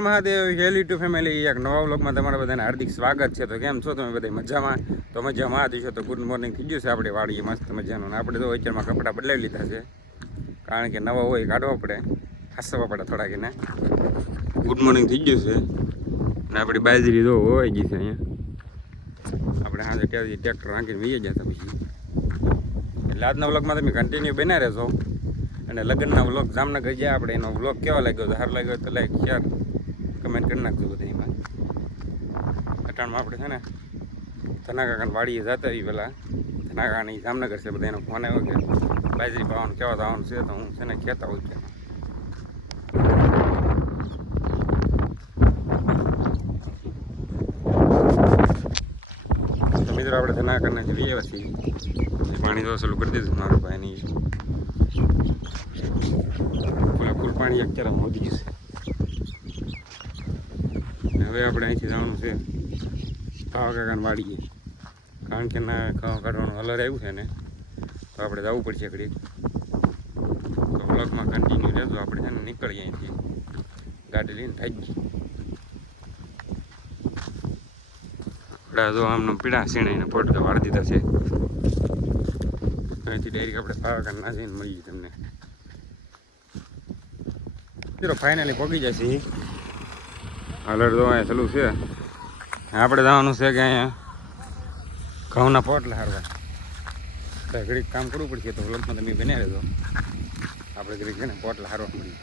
Mahadev YouTube family એક નવા વ્લોગમાં તમારા બધાને હાર્દિક સ્વાગત છે. તો કેમ છો તમે બધા મજામાં? તો મજામાં જ છો. તો ગુડ મોર્નિંગ થઈ ગયું છે આપણે વાડીએ મસ્ત મજાનું. આપણે તો અત્યારમાં કપડાં બદલાવી લીધા છે, કારણ કે નવા હોય કાઢવા પડે, હાસવા પડે થોડાક એને. ગુડ મોર્નિંગ થઈ ગયું છે ને આપણી બાજરી તો હોય ગઈ છે અહીંયા. આપણે હાજર ત્યાંથી ટ્રેક્ટર નાખીને વહી જતા પછી. એટલે આજના વ્લોગમાં તમે કન્ટિન્યુ બના રહેશો. અને લગ્નના વ્લોગ જામનગર ગયા આપણે, એનો વ્લોગ કેવો લાગ્યો તો સારો લાગ્યો તો લાઈક શેર કમેન્ટ કરી નાખજો બધા. એમાં અટાણમાં આપણે છે ને ધનાકાકાની વાડીએ જતા આવી પહેલાં. ધનાકાકાની જામનગર છે, બધા એનો ફોન આવ્યો કે બાજરી પાવાનું કેવા થવાનું છે, તો હું છે ને કહેતા હોય કે તો મિત્રો આપણે ધનાકાકાને જઈએ પછી પાણી તો ચાલુ કરી દીધું મારું ભાઈની. ફૂલ પાણી અત્યારે મોદી ગયું છે. હવે આપણે અહીંથી જવાનું છે કાકાકાની વાડીએ, કારણ કે ના ખાવા કાઢવાનું હલર આવ્યું છે ને, તો આપણે જવું પડશે ઘડી. તો બ્લોગમાં કન્ટિન્યુ રહેજો. આપણે છે ને નીકળીએ અહીંથી, ગાડી લઈને થઈ ગઈ. આપણે જો આમને પીળા સીણાઈને પોટકા વાળી દીધા છે. અહીંથી ડાયરેક્ટ આપણે કાકાકાને નાખીને મળીએ તમને. ફાઇનલી પહોંચી જશે. હલર તો અહીંયા ચાલુ છે. આપણે જવાનું છે કે અહીંયા ઘઉંના પોટલા હારવા. ઘડીક કામ કરવું પડશે, તો વ્લોગમાં તમે બને રહેજો. આપણે ઘડીક છે ને પોટલા હારવા મળીએ.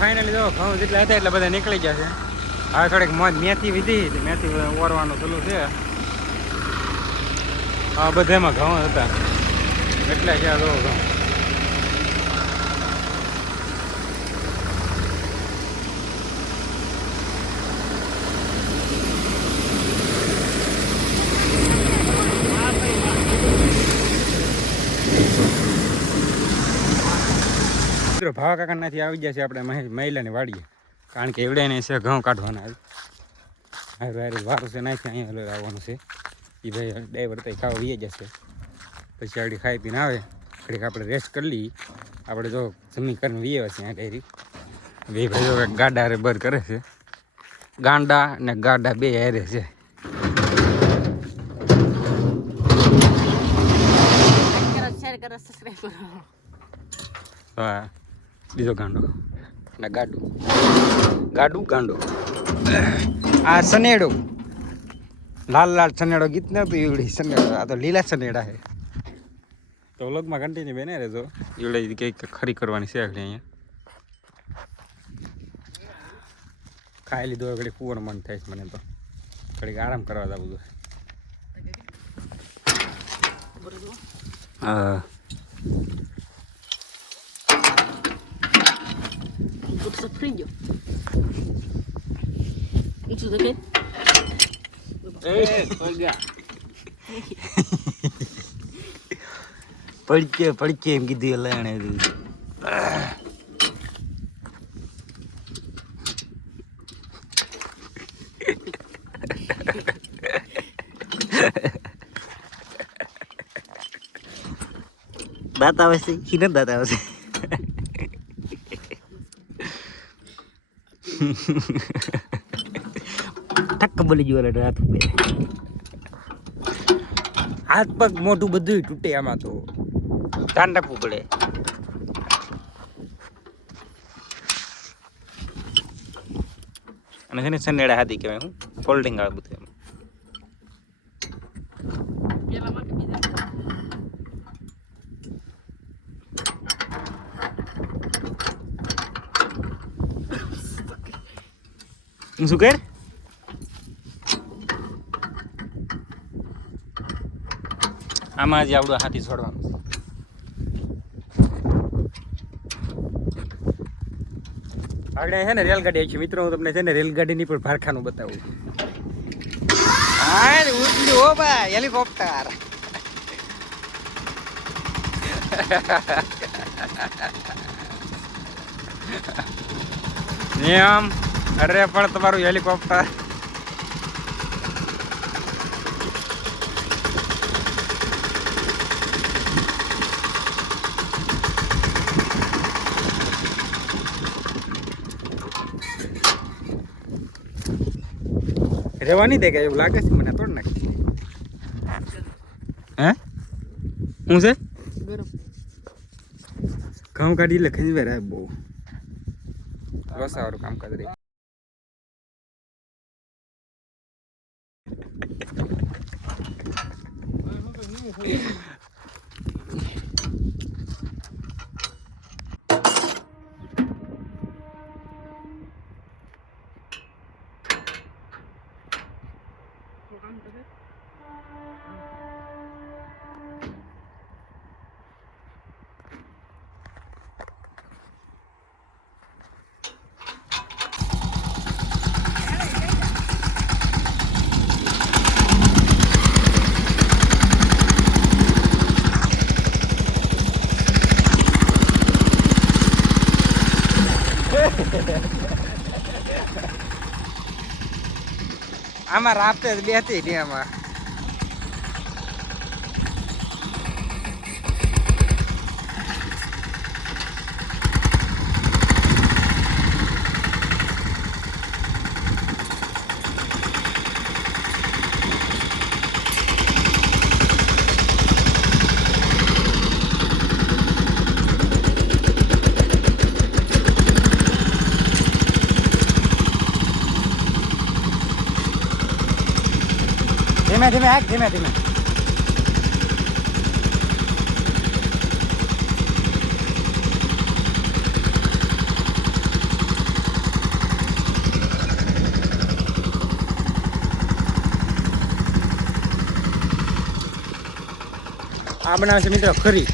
ફાઇનલી જો ઘઉં જેટલા હતા એટલે બધા નીકળી ગયા છે. હવે થોડીક મેથી વીધી, મેથી ઓરવાનું ચાલુ છે. હા, બધામાં ઘઉં હતા એટલે ક્યાં જો ઘઉં. ભાવા કાકાનાથી આવી ગયા છે આપણે મહિલાની વાડીએ, કારણ કે એવડે ને છે ઘઉં કાઢવાના. હારું વારું છે નાખી અહીંયા આવવાનું છે. એ ભાઈ ડ્રાઈવર તો ખાવા વી જશે, પછી આગળ ખાઈ પીને આવે ઘડીક આપણે રેસ્ટ કરી લઈએ. આપણે જો જમીન કરીને વીએ છે આ ડાયરી બે ભાઈ જો ગાડા હારે બર કરે છે. ગાંડા ને ગાડા બે હારે છે. હા, બીજો ગાંડો ને ગાડું ગાંડો. આ સનેડો લાલ લાલ સનેડો ગીત ન હતું એવડી સનેડો. આ તો લીલા સનેડા છે. તો વ્લોગમાં કન્ટિન્યુ બને રહેજો. એવડે કંઈક ખરી કરવાની છે આગળ. અહીંયા ખાઈ લીધું, ઘડીક કુવાનું મન થાય છે મને તો. ઘડીક આરામ કરવા જવું જોઈએ. હા, Frío. Isso daqui? olha. પડકે એમ કીધું એટલે એને દાંત આવે છે કે નથી દાંત આવે છે. ઠક બોલી ગયો હાથ પે. હાથ પગ મોઢું બધું તૂટે આમાં, તો ધ્યાન રાખવું પડે. અને છે ને સનેડા હાથી કહેવાય. હું ફોલ્ડિંગ આવે બધું એમાં. શું કર? આમાં જ આવડું હાથી છોડવાનું. આગળ છે ને રેલગાડી આવી છે મિત્રો. હું તમને છે ને રેલગાડીની પણ ભારખાનું બતાવું. હા, ઉડ્યું હો ભાઈ, હેલિકોપ્ટર. નિયમ અરે પણ તમારું હેલિકોપ્ટર રેવા નહીં દે કે એવું લાગે છે મને તોડ નાખી હે હું છે ગરમ કામ કાઢી એટલે ખંજવેર આવે બહુ લોસાવાળું કામ કરી આમાં રાતે જ બેતી હતી આમાં ધીમે ધીમે હાક ધીમે ધીમે આ બનાવે છે મિત્રો ખરી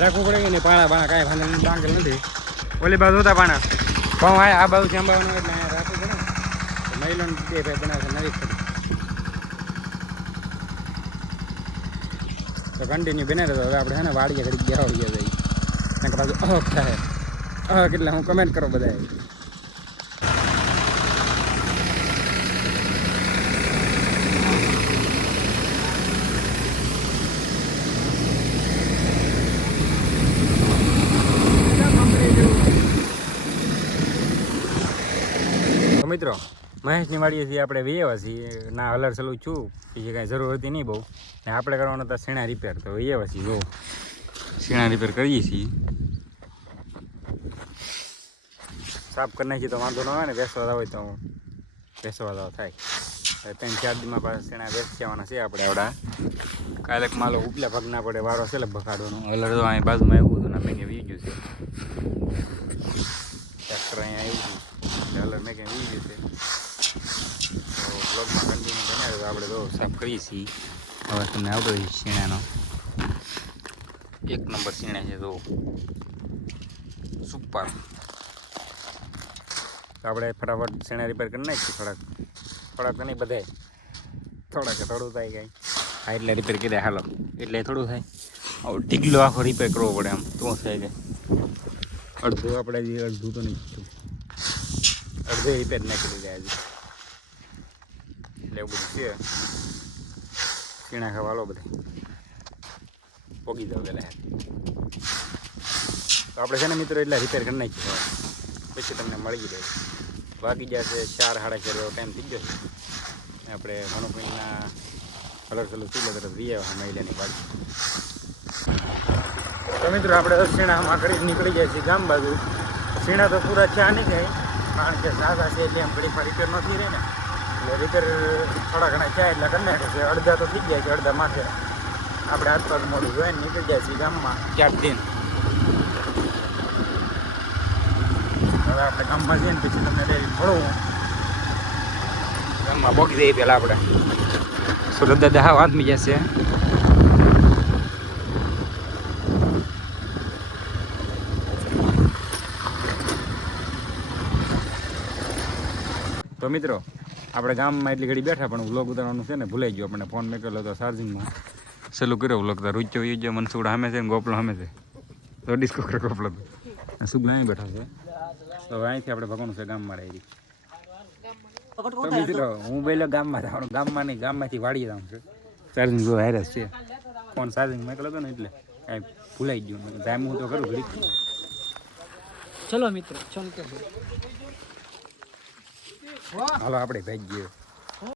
રાખવું પડે કે નહીં પાણા કાંઈ ભાંગલ ડાંગલ નથી ઓલી બાજુ હતા પાણા પણ આ બાજુ ચાંબાવાનું એટલે અહીંયા રાખવું પડે ને મહિલાને બે ભાઈ બનાવે છે નવી ખરી તો કન્ટિન્યુ બને રહેતો હવે આપણે છે ને વાડીએ ઘડી બેહાડીએ જઈએ ને પાછું થાય કેટલા હું કમેન્ટ કરો બધા તો મિત્રો મહેશની વાડીએ છીએ આપણે વેવા છીએ ના હલર સલું છું બીજી કાંઈ જરૂર હતી નહીં બહુ ને આપણે કરવાનો હતા શેણા રિપેર તો વેવા છીએ જો શેણા રિપેર કરીએ છીએ સાફ કરી નાખીએ તો વાંધો ન આવે ને બેસવા હોય તો બેસવા થાય 3-4 દીમાં પાછા શેણા બેસી જવાના છે આપણે આવડા કાલે માલો ઉપલા ભાગ ના પડે વારો છે લગભગ કાઢવાનો હલર તો અહીં બાજુમાં આવ્યું હતું ને મેં વી ગયું છે ટ્રેક્ટર અહીંયા આવ્યું છે હલર મેં ક્યાં વી ગયું છે તો બ્લોગમાં કન્ટિન્યુ બનાવ્યો આપણે તો સાફ કરીએ છીએ હવે તમને આવતો શીણાનો 1 નંબર શીણા છે તો સુપર તો આપણે ફટાફટ શીણા રિપેર કરી નાખીએ થોડાક નહીં બધાય થોડું થાય કાંઈ હા એટલે રિપેર કીધા હાલો એટલે થોડું થાય હવે ઢીગલો આખો રિપેર કરવો પડે આમ તો થાય કે અડધું આપણે અડધું તો નહીં અડધે રિપેર નાખી દીધા હજી એટલે એવું બધું છે શીણા ખાવા બધા પોગી જાવ પેલા તો આપણે છે ને મિત્રો એટલા રિપેર કરી નાખીએ પછી તમને મળી જાય વાગી જશે 4-4:30 ટાઈમ થઈ જશે આપણે ભાનુભાઈના કલર ચૂલે તરફ જઈ આવ્યા મહિલાની બાજુ તો મિત્રો આપણે શીણામાં કરી નીકળી જાય છે ગામ બાજુ શીણા તો પૂરા ચા નહીં જાય કારણ કે સાદા છે એટલે એમ ઘડી રિપેર નથી રહે ને એટલે રિપેર થોડા ઘણા ચા એટલે કરી નાખે છે અડધા તો થઈ જાય છે અડધા માથે આપણે આસપાસ મોડું જોઈને નીકળી જાય છે ગામમાં 4 દિન હવે આપણે ગામમાં જઈએ ને પછી તમને ડેરી ફળવું ગામમાં બોગી દઈએ પહેલાં આપણે સુરત દાદા હા આદમી જશે તો મિત્રો આપણે ગામમાં એટલી ઘડી બેઠા પણ વ્લોગ ઉતારવાનું છે ને ભૂલાઈ ગયો આપણને ફોન મેકેલો હતો ચાર્જિંગમાં સલું કર્યો લગતા રૂચ્યો યુજ્યો મનસુડ સામે છે ને ગોપલો સામે છે તો ડિસ્કો કરે ગોપલો તો સુગ અહીં બેઠા છે તો હવે અહીંથી આપણે ભગવાન છે ગામમાં રહી તો મિત્રો હું બેલો ગામમાં જવાનું ગામમાં નહીં ગામમાંથી વાડી જવાનું છે ચાર્જિંગ જો હારે છે ફોન ચાર્જિંગ મેકલો હતો ને એટલે કાંઈ ભૂલાઈ ગયું ટાઈમ હું તો કરું ઘડી ચલો મિત્રો ચલો હાલો આપણે ભાઈ ગયો